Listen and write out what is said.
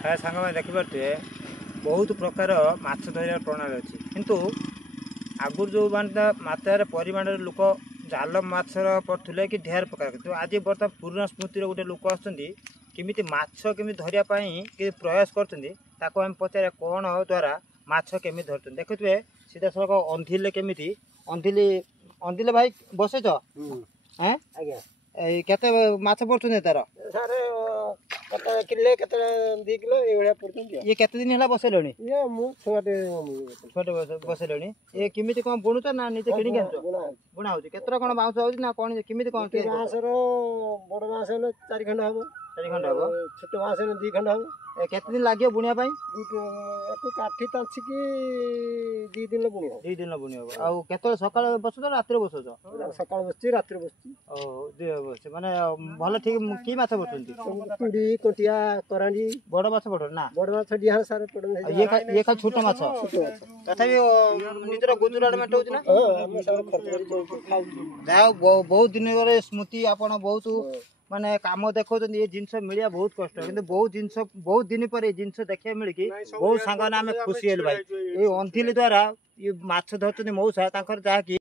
प्राय सांग मैंने देखिपे बहुत प्रकार माछ धर प्रणाली अच्छी किंतु आगुर जो मात्रा परिमाण लोक जाल माछर पड़े कि ढेर प्रकार किंतु आज बर्तमान पुराना स्मृति गोटे लोक आमती केमी धरियापाई कि प्रयास कर पचारे कौन द्वारा माछ केमी धरते देखुए सीधा सड़क अंधिले केमी अंधिली अंधिले भाई बसैच केते माछ पड़ते तार किले केते 2 किलो ये पड़ते ये केते दिन है बसैलणी ये मु छोटे बसैलणी ये केमी कौन बुणुच ना निजे किणी बुणा हो केतरा कौन बाउंस हो ना कौन केमी कौन बाँसर बड़ बाँस 4 खंड हम 4 खंड हम छोट बाँस 2 खंड हम केते दिन लागियो बुणिया पाई काठी तांची की 2 दिन बुणी 2 दिन बुणी हो आ केतल सकाळ बसुछ रात्री बसुछ सकाळ बसची रात्री बसची ओ माने भल ठीक की माछ पड़ती कुड़ी कोटिया करांडी बड़ माछ पड़ ना बड़ माछ डिहा सारे पड़न ये खा छोट माछ तथापि निजर गुजराट मेटौ ना हम सब खर्च करी खाऊ जाओ बहुत दिन रे स्मृति आपण बहुत माने काम देखो ये जिनस मिलिया बहुत कष्ट किंतु बहुत दिन पर ये जिनस देखा मिल कि बहुत सांग आम खुशी हेल भाई ये अंधिली द्वारा ये माछ धरते मौसा जहाँकि